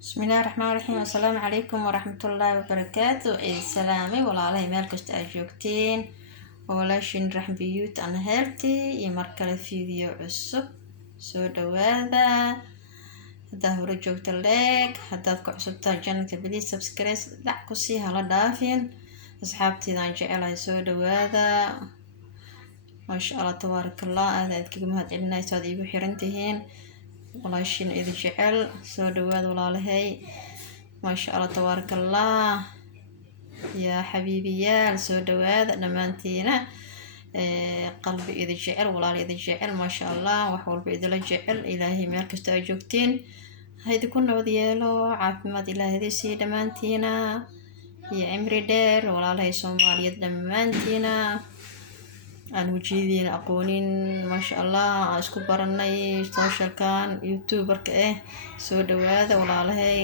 بسم الله الرحمن الرحيم. السلام عليكم ورحمة الله وبركاته. السلامي والله مeel kasta aad joogtiin walaashin raxm biyut aan heerti iyo mar kale video cusub soo dhawaada. haddaa hore joogta leeg, haddaad ku cusubtaa channelka please subscribe dhac ku sii hala dhaafin. asxaabteedaan jecelahay soo dhawaada. maasha allah tabaarakallah, aad kaga mahadcelinayso aad iigu xiran tihiin. walaashin idin jecel soo dhawaad walaalahay. maasha allah tabaarakallah yaa xabiibiyaal soo dhawaada dhammaantiina. qalbi idin jecel, walaal idin jecel, maasha allah wax walba idila jecel. ilaahay meel kasta aad joogtiin ha idinku nabad yeelo, caafimaad ilaahay idin sii dhammaantiina iyo cimri dheer walaalahay soomaaliyeed dhammaantiina. aan wajidiina aqoonin maasha allah aan isku baranay socialkan youtuberka soo dhawaada walaalahay.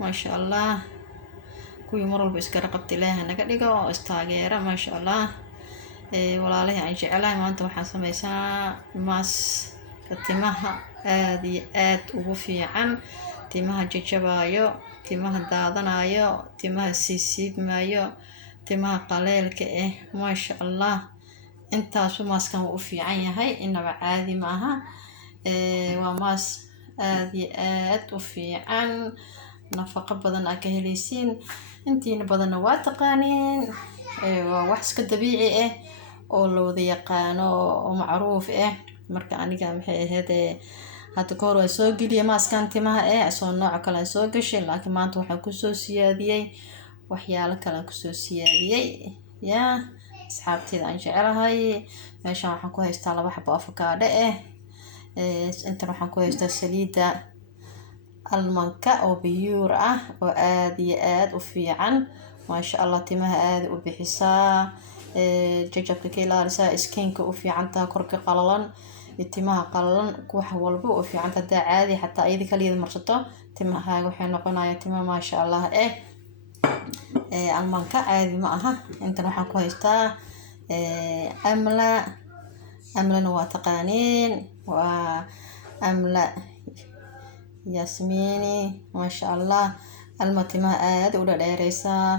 maasha allah kuwii mar walba iska raqabta ilaaha naga dhigo oo istaageera maasha allah. walaalahay aan jecelahay maanta waxaan sameysanaa maaska timaha aad iyo aad ugu fiican. timaha jajabayo, timaha daadanayo, timaha siibmaayo, timaha qaleelka maasha allah. intaasu maaskan wuu u fiican yahay, inaba caadi ma aha. waa maas aad iyo aad u fiican, nafaqo badan aad ka helaysiin. intiina badanna waa taqaaniin. waa wax iska dabiici oo la wada yaqaano oo macruuf marka aniga maxay ahayd hadda ka hor waa soo geliyay maaskan timaha soo nooc kale aan soo gashay, laakiin maanta waxaan kusoo siyaadiyey waxyaalo kale aan kusoo siyaadiyey yaa asxaabteeda aan jecelahay. meeshaan waxaan ku haystaa 2 xabo avocado intan waxaan ku haystaa saliida almanka oo biyuur oo aad iyo aad u fiican maasha allah. timaha aad u bixisaa, jajabka ka ilaalisaa, skinka u fiicantaa, korka qalalan iyo timaha qalalan wax walba u fiicantaa. hadaa caadi xataa iyada kaliya marsato timahaaga waxay noqonayaan timo maasha allah almanka caadi ma aha. intan waxaan ku haystaa amlana waa taqaaniin, waa amla yasmiini maasha allah. alma timaha aad u dheereysaa,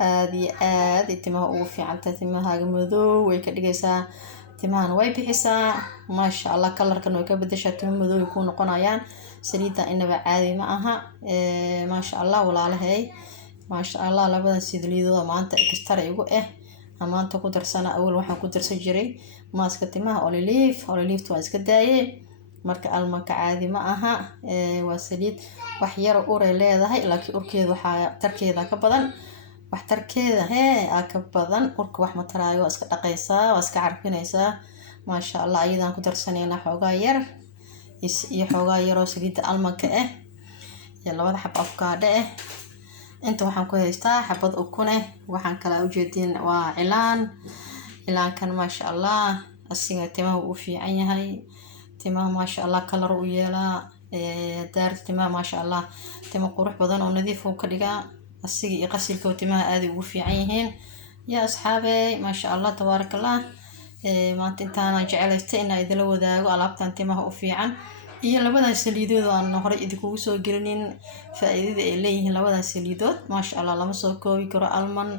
aad iyo aad timaha ugu fiicanta. timahaaga madow way ka dhigaysaa, timahana way bixisaa maasha allah. kalarkan way ka bedeshaa, timo madow ku noqonayaan. saliida inaba caadi ma aha maasha allah walaalahay. maasha allah labadan saliidooda maanta extra igu maanta ku darsana. awal waxaan ku darsan jiray maaska timaha olive waa iska daayay. marka almanka caadi ma aha, waa saliid wax yar uray leedahay, laakiin urkeeda waxaa tarkeeda ka badan, wax tarkeeda ka badan. urka wax ma taraayo, waa iska dhaqaysaa, waa iska carfinaysaa maasha allah. ayadaan ku darsanayna xoogaa yar iyo xoogaa yaroo saliida almanka iyo 2 xabo avocado inta waxaan ku haystaa xabad ukun waxaan kala ujeedin waa cilaankan maasha allah. asiga timaha uu fiican yahay, timaha maasha allah kalar u yeelaa. daarta timaha maasha allah timo qurux badan oo nadiif uu ka dhigaa. asiga iyo qasilka timaha aad ugu fiican yihiin yaa asxaabey maasha allah tabaarakallah. maanta intaan jecelaystay inaan idila wadaago alaabtan timaha u fiican iyo labadan saliidood aan hore idinkugu soo gelinin faa'iidada ay leeyihiin. labadan saliidood maasha allah lama soo koobi karo. alman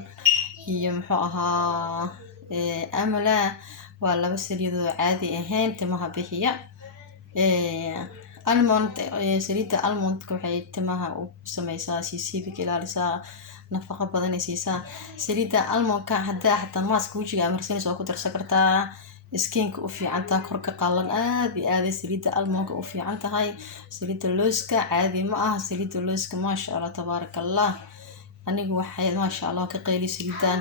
iyo muxuu ahaa amla waa 2 saliidood caadi ahayn timaha bixiya. almond saliida almondka waxay timaha u sameysaa siibka ilaalisaa, nafaqo badan ay siisaa. saliida almondka hadaa xataa maaska wajiga marsanayso waa ku darsan kartaa, skinka u fiicantaa, korka qalan aad iyo aad saliida almondka u fiican tahay. saliida looska caadi ma aha, saliida looska maasha allah tabaarakallah. anigu waxay maasha allah ka qeyli saliidan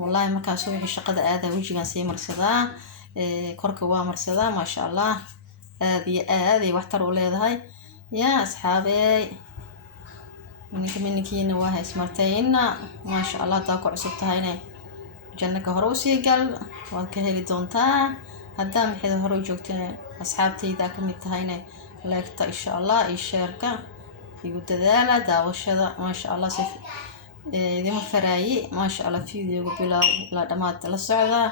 wallahi. markaas wixii shaqada aada wajigan sii marsadaa, korka waa marsadaa maasha allah. aad iyo aad ay waxtar u leedahay yaa asxaabey. minkiina waa haysmartayna maasha allah. taa ku cusub tahayna jannaka hore u sii gal, waad ka heli doontaa. haddaa maxay hore u joogteen asxaabtayda ka mid tahayna leegta insha allah iyo sheerka igu dadaala daawashada maasha allah. si idima faraayi maasha allah. videoga bilaaw ilaa dhamaad la socda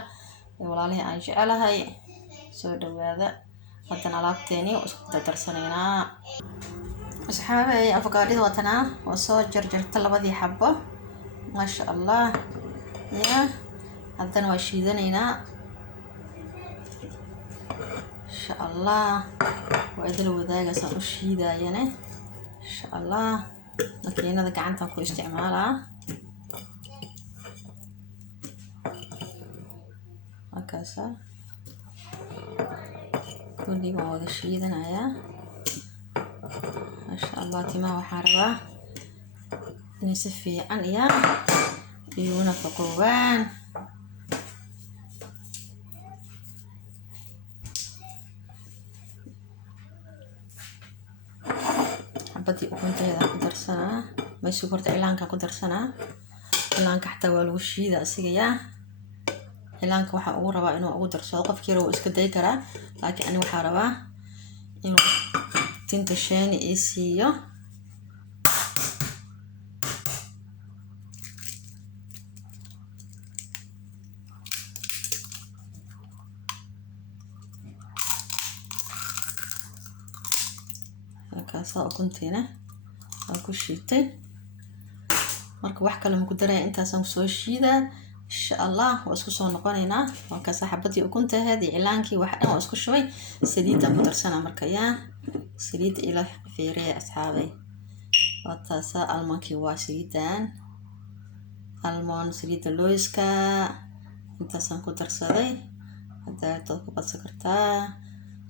walaalahay aan jecelahay soo dhawaada. haddana alaabteeni isku dardarsanaynaa. أصحابي أفكاري وطنا وصو جرجرت لبدي حبة ما شاء الله يا هدنا وشيدنينا إن شاء الله وإذا لو ذاك سأشيدا يعني إن شاء الله لكن هذا كعنتها كل استعمالها هكذا كل ما هذا شيدنا يا ما شاء الله تما وحاربة نسفي عن يا يونا فقوان حبتي أكون تهذا قدر سنة ما يسوكرت إعلانك قدر سنة إعلانك حتى والوشي ذا أسيقيا إعلانك وحا أوربا إنو أقدر سوقف كيرو إسكدي كرا لكن أنا وحاربة إنو تنتشاني إيسيو هكذا أكونتينا أكو شيتين marka wax kale ma ku daray intaasaan soo shiida insha Allah waa isku soo noqonaynaa waa ka saxabadii ukunta hadii cilaankii wax dhan waa isku shubay saliid ku darsanaa marka yaa saliid ila fiiriye asxaabay waa taasa almankii waa saliidan almon saliida looyska intaasaan ku darsaday hadaa dad ku badsan kartaa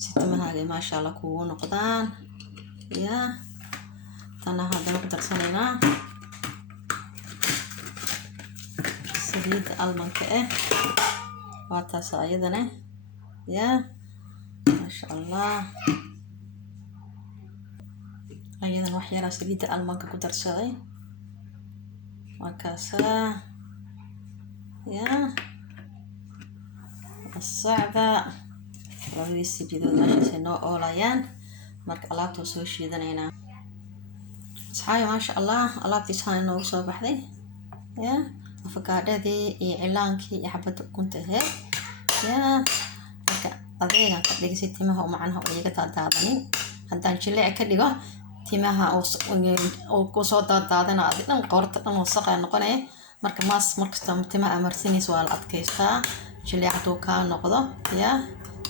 si timahaaga ma sha Allah kugu noqdaan yaa tana hadana ku darsanaynaa سليد المنكئة واتاسا أيضا يا ما شاء الله أيضا وحيرا سليد المنكئة كدر سعي وكاسا يا الصعبة وهذه السجيدة ماشي سنو أولايان مرك ألابتو سوشي دانينا صحايا ما شاء الله ألابتي صحايا نو صوبح دي يا afakaadhadii iyo cilaankii iyo xabadda ukunta ahayd yaa marka adeegan ka dhigay si timaha u macnaha oo iga daadaadanin haddaan jileec ka dhigo timaha oo ku soo daadaadana adi dhan qoorta dhan wasaqaa noqonaya marka maas markasta timaha amarsanaysa waa la adkaystaa jileec hadduu kaa noqdo yaa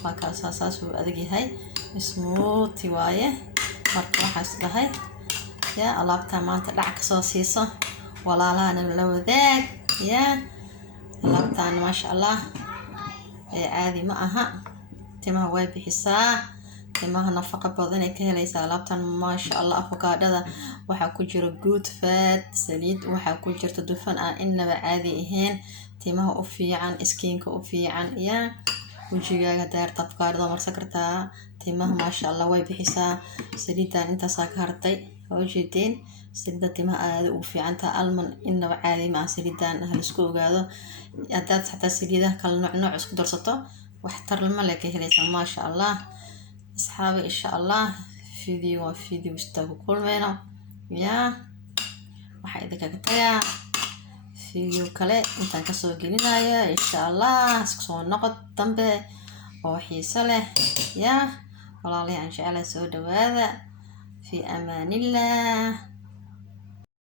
waa kaasaa saas uu adag yahay smooth waaye marka waxaas dhahay yaa alaabtaa maanta dhac kasoo siiso walaalahana la wadaag يا لابتان ما شاء الله عادي ما أها تما هواي بحساه تما نفقة بدني كهليسا لابتان ما شاء الله أفكار هذا وحكو جرو جود فات سليد وحكو جرو تدفن إنما عادي إهين تما هو في عن إسكينك وفي عن يا وجيجا دار تفكار هذا مرسكرتها تما ما شاء الله واي بحساه سليدان أنت ساكرتي وجدين سليدة تما وفي عنتها ألمن إنه عادي مع سليدان هالسكو قادو أدات حتى سليدة كل نوع اسكو درسته واحتر الملكة هليسا ما شاء الله أصحابي إن شاء الله فيديو استاكو كل مينو يا وحيدا كاكتايا فيديو كالي انتان كسو قلنايا إن شاء الله اسكسو النقط دنبه وحيسا له يا والله لي عن شعلا سودة وهذا في أمان الله.